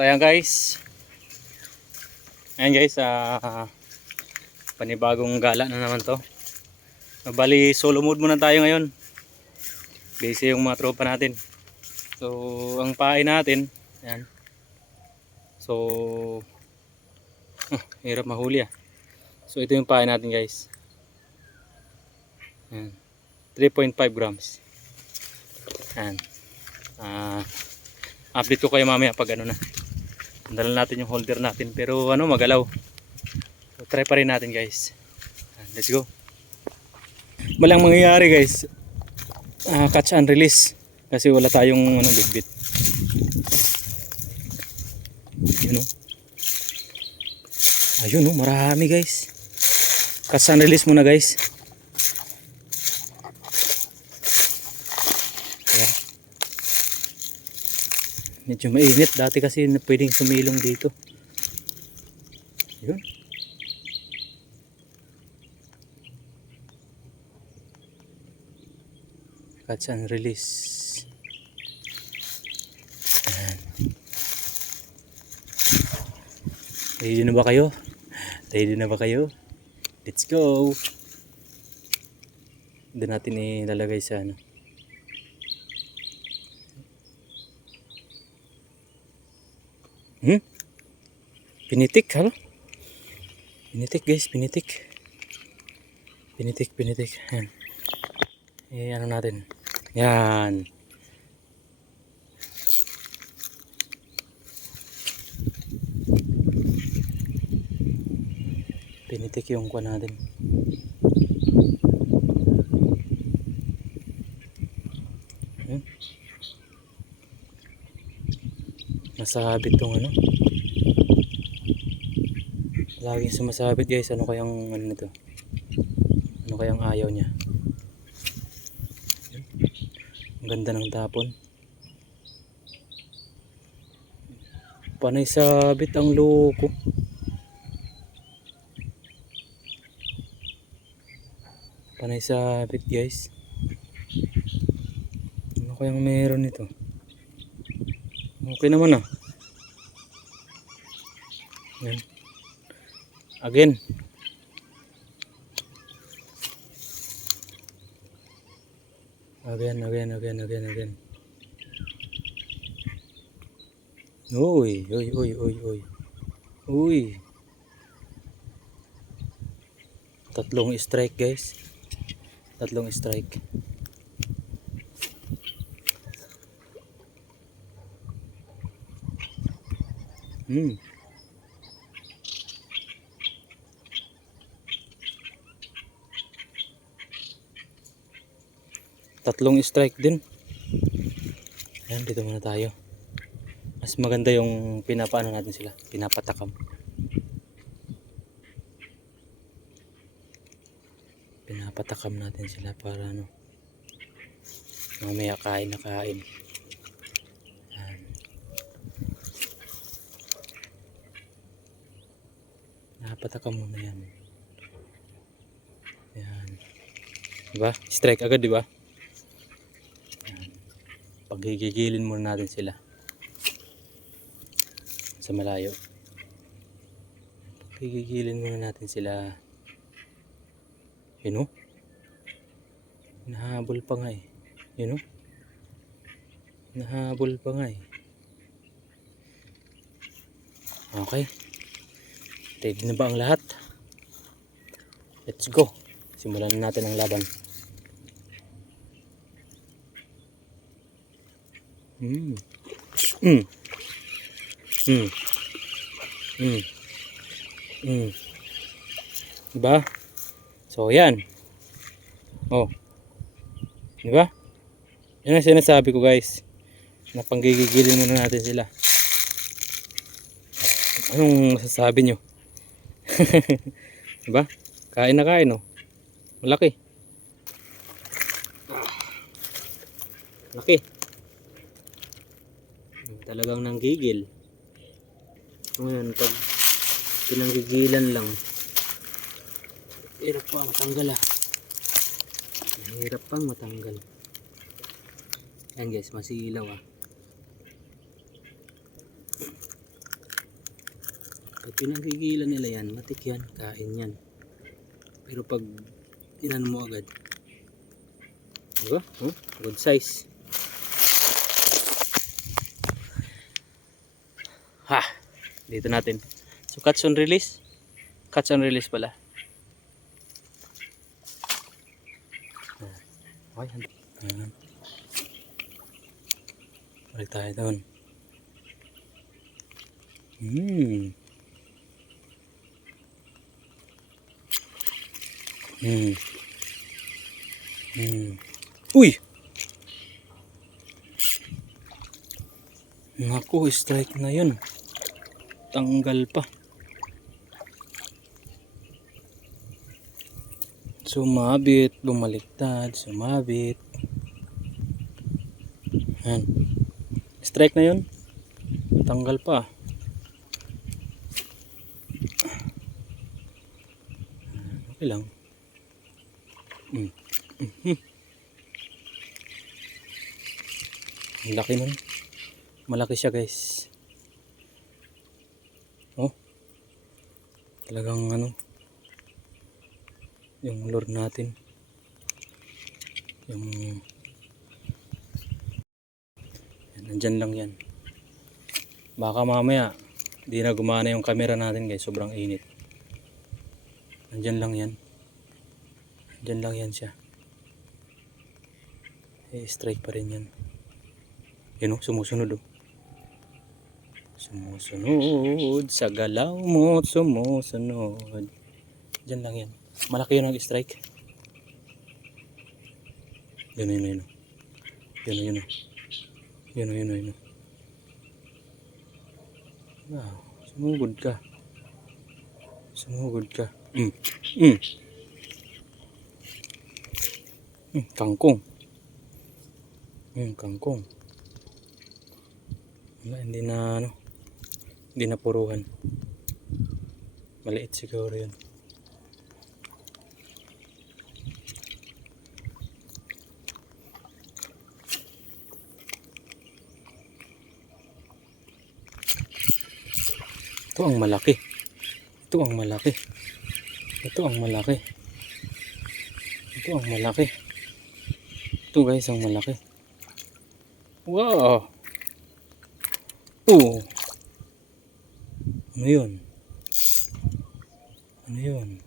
So ayan guys. Ayan guys, panibagong gala na naman to. Bali solo mode muna tayo ngayon. Busy yung mga tropa natin. So ang pain natin, ayan. So hirap mahuli ah. So ito yung pain natin guys. Ayan. 3.5 grams. Ayan. Update ko kayo mamaya pag ano na. Dala natin yung holder natin pero ano magalaw. So, try pa rin natin guys. Let's go. Walang mangyayari guys. Catch and release kasi wala tayong ano bitbit. Yun o. Ayun o, marami guys. Catch and release muna guys. Ayan. Medyo mainit. Dati kasi pwedeng sumilong dito. Yun. Catch and release. Ayan. Ready na ba kayo? Ready na ba kayo? Let's go! Doon natin ilalagay sa ano. Pinitik ha? Pinitik guys, pinitik. Pinitik. Ayan. Ano natin. Yan. Pinitik yung kuha natin. Nasabit tong ano. Laging sumasabit guys. Ano kayang ano nito? Ano kayang ayaw niya? Ang ganda ng tapon. Panay sabit ang loko. Panay sabit guys. Ano kayang meron nito? Okay naman ah. Yan. Again. Again. Uy. Tatlong strike guys. Tatlong strike. Tatlong strike din. Ayan, dito muna tayo. Mas maganda yung pinapaano natin sila. Pinapatakam. Pinapatakam natin sila para ano. Mamaya kain na kain. Ayan. Pinapatakam muna yan. Ayan. Diba? Strike agad diba? Paggigigilin muna natin sila sa malayo. Paggigigilin muna natin sila. Yun o. Nahabol pa nga eh. Yun o. Nahabol pa nga eh. Okay. Ready na ba ang lahat? Let's go. Simulan natin ang laban. Diba? So yan. Oh. Diba? Yan ang sinasabi ko guys. Na panggigigilin muna natin sila. Anong masasabi nyo? Diba? Kain na kain oh. Malaki. Laki. Talagang nanggigil. Ngayon pag pinanggigilan lang, hirap pa matanggal ah. Hirap pang matanggal. Yan guys, masilaw ah. Pag pinagigilan nila yan, matik yan, kain yan. Pero pag tinan mo agad, diba? Oh, good size. Ha! Dito natin. So catch on release. Catch on release pala. Okay. Balik tayo doon. Hmm. Hmm. Hmm. Uy! Naku, strike na yun. Tanggal pa. Sumabit, bumaliktad, sumabit. Yan. Strike na yun. Tanggal pa. Okay lang. Ang laki nun. Malaki siya guys. Oh. Talagang ano. Yung lure natin. Yung yan, nandyan lang yan. Baka mamaya di na gumana yung camera natin guys. Sobrang init. Nandyan lang yan. Nandyan lang yan siya. Strike pa rin yan. Yun o, sumusunod o. Sumusunod sa galaw mo, sumusunod. Diyan lang yan. Malaki yun ang strike. Yun. Yun. Wow, sumugod ka. Kangkong. Kangkong. Wala, hindi na puruhan. Maliit siguro yun. Ito ang malaki. Ito guys, ang malaki. Wow. Oh. Ano yun?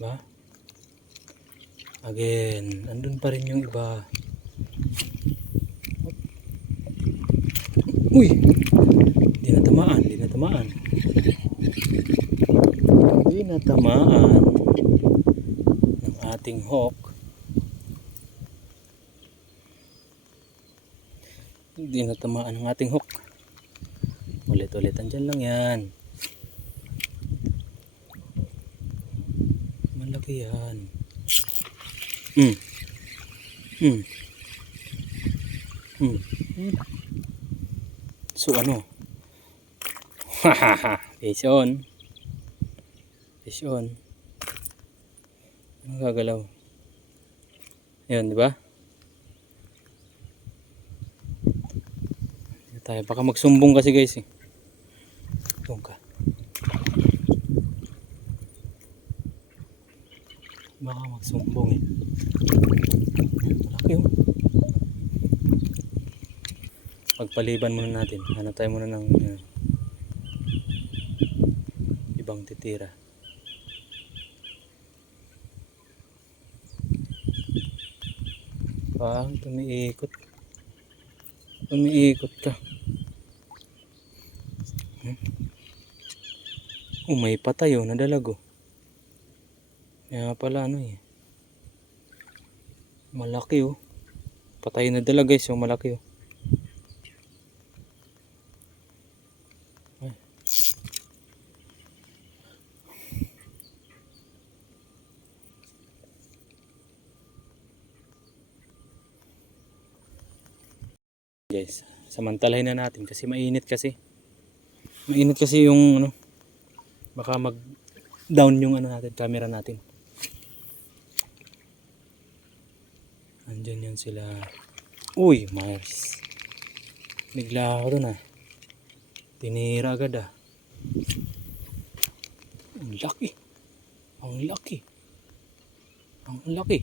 Ba? Again, andun pa rin yung iba. Uy! Di natamaan ng ating hawk. Hindi natamaan ng ating hook. Ulit, andyan lang yan. Malaki yan. So ano? Fish on. Ano gagalaw? Ayan, di ba? Tayo, baka magsumbong kasi guys eh. Doon ka. Baka magsumbong eh. Malaki yun. Pagpaliban muna natin. Hanap tayo muna ng ibang titira. Parang tumiikot ka. May patay oh, nadalag oh. Kaya pala ano eh. Malaki oh. Patay na dalag guys, oh, malaki oh. Ay. Guys, samantalahin na natin kasi mainit kasi. Yung ano, baka mag down yung ano natin, camera natin. Andyan yan sila. Uy, Mars. Bigla ako dun ah. Tinira agad ah. Ang laki. Ang laki. Ang laki.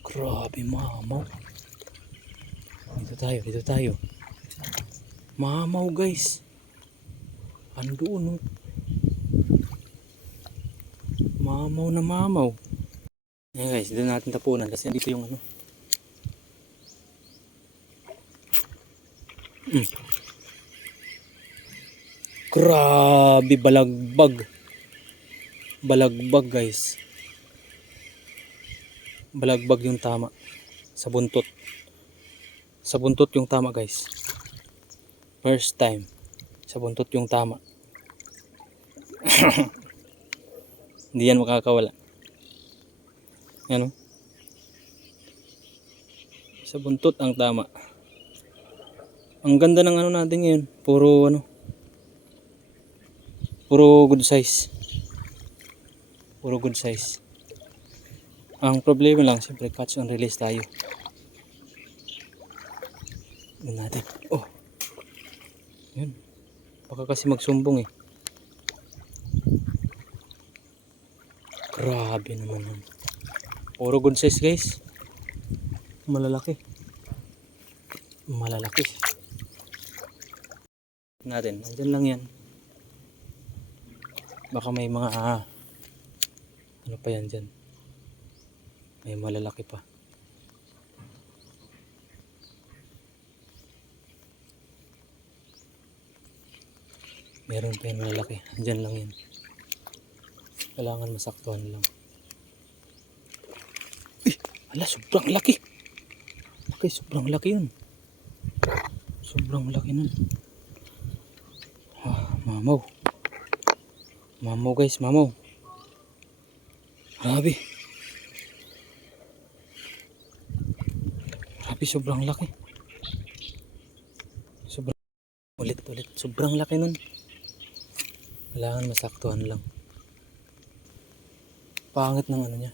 Grabe mamaw. Dito tayo, dito tayo. Mamaw guys. Andoon oh. Mamaw na mamaw. Ayan guys, dito natin tapunan kasi dito yung ano. Grabe balagbag. Balagbag guys. Balagbag yung tama. Sa buntot. Sa buntot yung tama guys. First time. Sa buntot yung tama. Hindi yan makakawala. Ano? Sa buntot ang tama. Ang ganda ng ano natin ngayon. Puro ano. Puro good size. Puro good size. Ang problema lang, siyempre catch and release tayo. Yun natin. Oh. Yun. Baka kasi magsumbong eh. Grabe naman yun. Puro good size guys. Malalaki. Malalaki. Natin. Andyan lang yan. Baka may mga ano pa yan dyan. May malalaki pa. Meron pa yan malalaki. Andyan lang yan. Kailangan masaktuhan lang. Ala, sobrang laki. Okay, sobrang laki yun. Sobrang laki nun. Mamaw. Mamaw guys, mamaw. Grabe. Grabe, sobrang laki. Sobrang ulit. Sobrang laki nun. Kailangan masaktuhan lang. Pangit ng ano niya.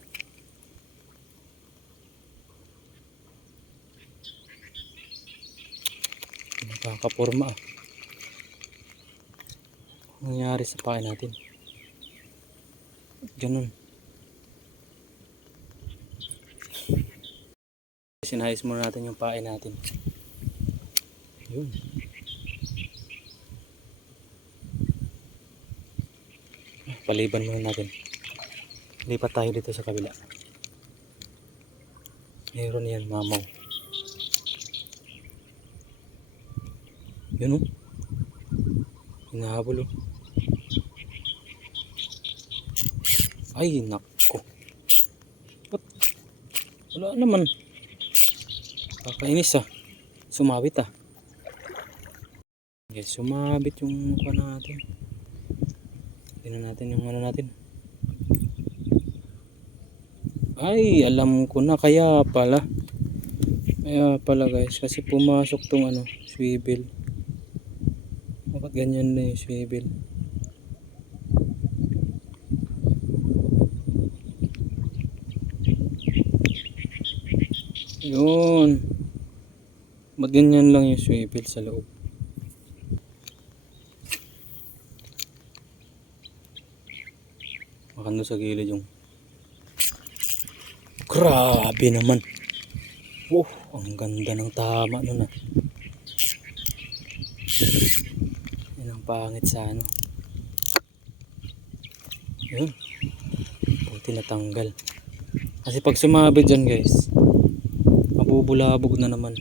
Nakakapurma ah. Ang nangyari sa pain natin. Ganun. Sinayos muna natin yung pain natin. Yun. Paliban muna natin. Lipat tayo dito sa kabila. Meron yan, mamaw. Yun oh. Hinahabol oh. Ay nako. Ba't? Wala naman. Kakainis ah. Sumabit ah. Guys, sumabit yung ano natin. Tingnan natin yung ano natin. Ay, alam ko na. Kaya pala. Kaya pala guys. Kasi pumasok tong ano, swivel. Bakit ganyan na yung swivel? Yun. Ba't ganyan lang yung swivel sa loob? Makano sa gilid yung grabe naman. Oh, ang ganda ng tama nun ah. Yan ang pangit sa ano. Yun. Buti natanggal. Kasi pag sumabit dyan guys, mabubulabog na naman.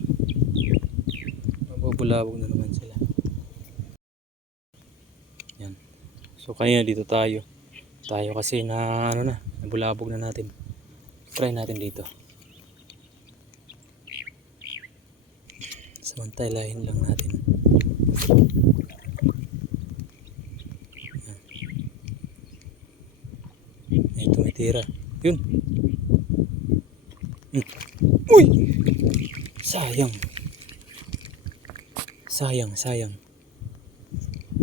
Mabubulabog na naman sila. Yan. So kaya dito tayo. Tayo kasi na ano na, nabulabog na natin. Try natin dito. Samantayin lang natin. May tumitira. Yun. Uy! Sayang. Sayang.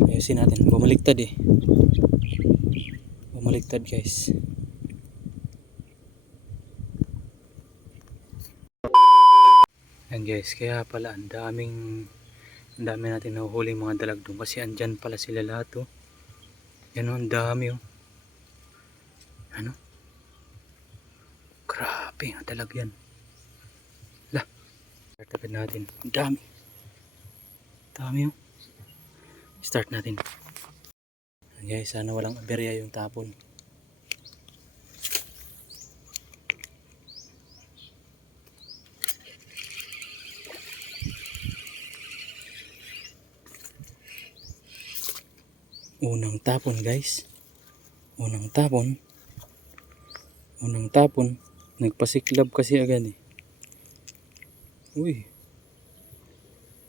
Ayusin natin. Bumaliktad eh. Bumaliktad guys. Yan guys, kaya pala ang dami natin nahuhuli mga dalag doon kasi andyan pala sila lahat oh. Yan oh, ang dami oh. Ano? Grabe ang dalag yan. Lah, start agad natin. Ang dami. Dami oh. Start natin. Yan guys, sana walang aberya yung tapon. Unang tapon guys. Unang tapon. Nagpasiklab kasi agad eh. Uy.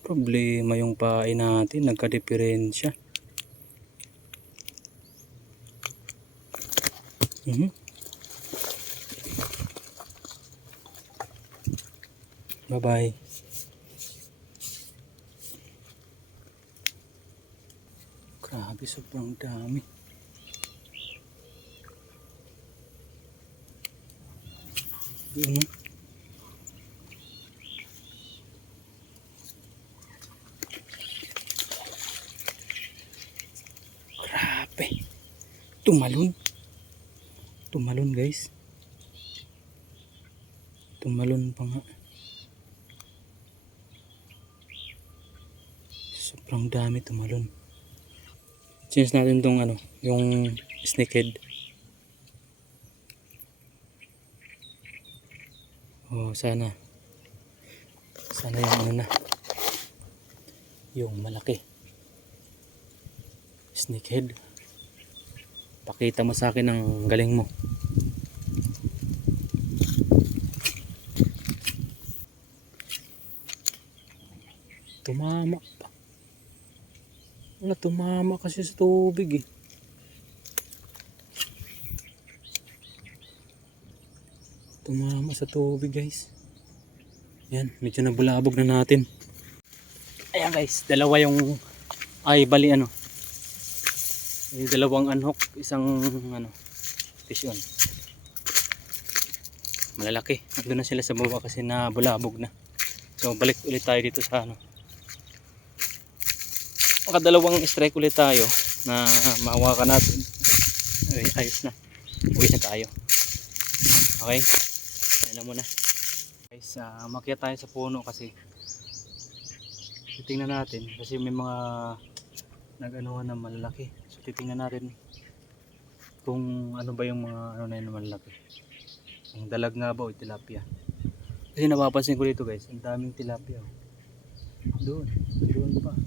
Problema yung pain natin. Nagka-diferensya. Bye bye. Grabe, sobrang dami. Yun, grabe. Tumalon guys. Tumalon pa nga. Sobrang dami tumalon. Change natin tong ano, yung snakehead. Oh, sana yung ano na. Yung malaki. Snakehead. Pakita mo sa akin ang galing mo. Tumama pa. Tumama kasi sa tubig eh. Tumama sa tubig guys. Yan, medyo nabulabog na natin. Ayan guys, dalawa yung bali ano. Yung dalawang unhook, isang ano, fish on. Malalaki. Doon na sila sa baba kasi nabulabog na. So balik ulit tayo dito sa ano. Makadalawang strike ulit tayo na mahawakan natin. Ay, ayos na. Uwi na tayo. Okay? Alam mo na. Guys, makyat tayo sa puno kasi titingnan natin kasi may mga nag-anuhan na malalaki. So titingnan natin kung ano ba yung mga ano na yun na malalaki. Ang dalag nga ba o tilapia. Kasi napapansin ko dito guys, ang daming tilapia. Doon pa.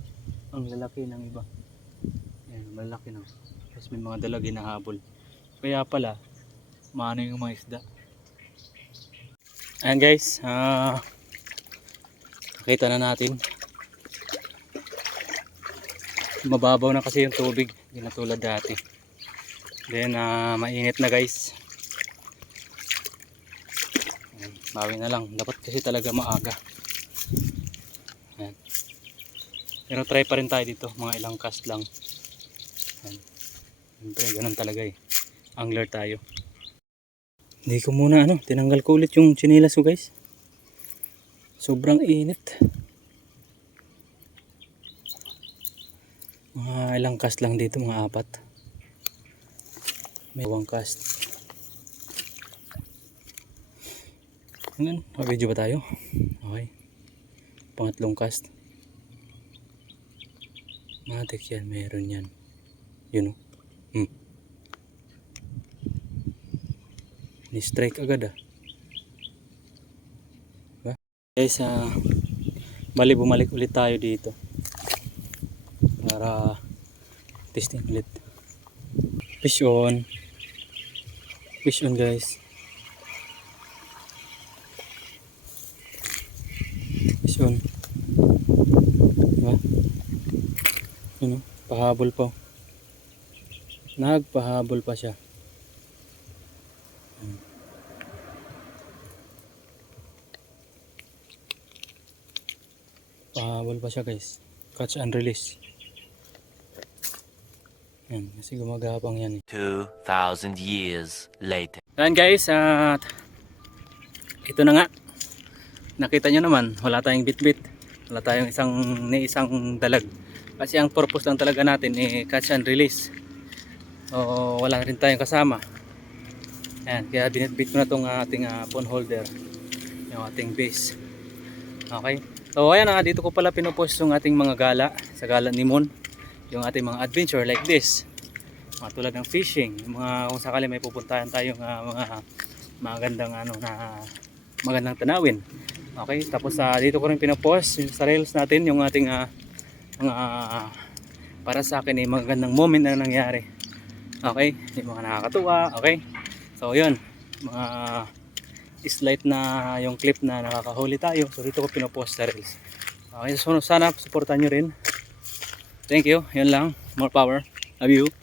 Ang lalaki ng iba. Ayan, malaki na. Tapos may mga dalag hinahabol. Kaya pala, maano yung mga isda. Ayan guys, nakita na natin. Mababaw na kasi yung tubig. Hindi na tulad dati. Then, mainit na guys. Ayan, bawi na lang. Dapat kasi talaga maaga. Ayan. Pero try pa rin tayo dito, mga ilang cast lang. Siyempre, ganun talaga eh. Angler tayo. Hindi ko muna tinanggal ko ulit yung tsinelas ko guys. Sobrang init. Mga ilang cast lang dito, mga 4. May 1 cast. Hanggang, video ba tayo? Okay. Pangatlong cast. Matik yan, meron yan. Yun o. Ni-strike agad Diba? Guys, bali bumalik ulit tayo dito. Para testing ulit. Fish on. Fish on guys. Fish on. Diba? Pahabol pa. Nagpahabol pa siya. Pahabol pa siya guys. Catch and release. Yan, kasi gumagapang yan eh. 2,000 years later. Yan guys, at ito na nga. nakita nyo naman, wala tayong bitbit. Wala tayong isang dalag. Kasi ang purpose lang talaga natin catch and release. So wala rin tayong kasama. Ayan, kaya binitbit ko na itong ating phone holder. Yung ating base. Okay. So ayan dito ko pala pinopost yung ating mga gala. Sa gala ni Mon. Yung ating mga adventure like this. Mga tulad ng fishing. Mga kung sakali may pupuntahan tayong mga magandang magandang tanawin. Okay. Tapos dito ko rin pinopost sa reels natin yung ating mga para sa akin magandang moment na nangyari. Okay. Yung mga nakakatuwa. Okay. So yun. Mga slight na yung clip na nakakahuli tayo. So dito ko pinopost sa reels. Okay, so sana supportan nyo rin. Thank you. Yan lang. More power. Love you.